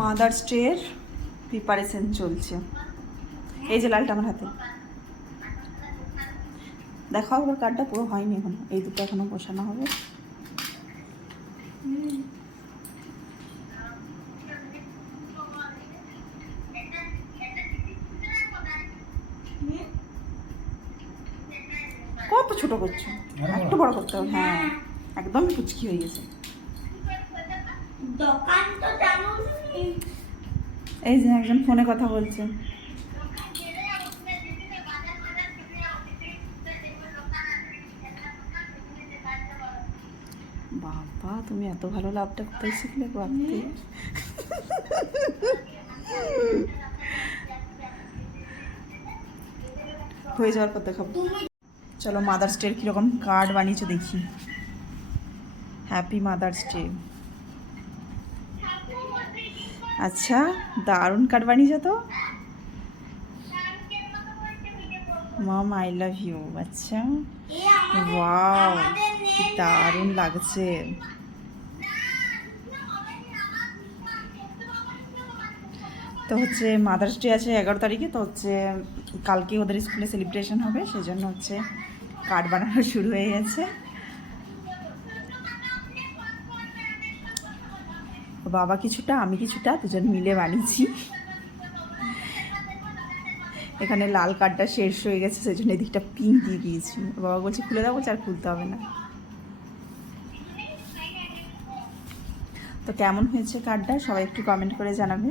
Mother's ডের preparation চলছে। এই যে লালটা আমার হাতে, দেখাও ওর কার্ডটা পুরো হয়নি এখনো, এই দুটো এখনো বসানো হবে। কত ছোট করছো, একটু বড় করতে হবে। হ্যাঁ একদম কুচকি হয়ে গেছে। এই যে একজন ফোনে কথা বলছে। বাবা তুমি এত ভালো লাভটা কোথায় শিখলে ভাবতে। হয়ে যাওয়ার পর দেখাবো। চলো মাদার্স ডের কীরকম কার্ড বানিয়েছো দেখি। Happy mother's day. আচ্ছা দারুণ কার্ড বানিয়েছো তো। Mom I love you. আচ্ছা ওয়াও দারুণ লাগছে। তো হচ্ছে মাদার্স ডে আছে 11 তারিখে, তো হচ্ছে কালকে ওদের স্কুলে সেলিব্রেশন হবে, সেই জন্য হচ্ছে কার্ড বানানো শুরু হয়ে গেছে। বাবা কিছুটা আমি কিছুটা দুজন মিলে বানিয়েছি। এখানে লাল কার্ডটা শেষ হয়ে গেছে, সেই জন্য এদিকটা পিঙ্ক দিয়ে দিয়েছি। বাবা বলছে খুলে দাও, বলছে আর খুলতে হবে না। তো কেমন হয়েছে কার্ডটা সবাই একটু কমেন্ট করে জানাবে।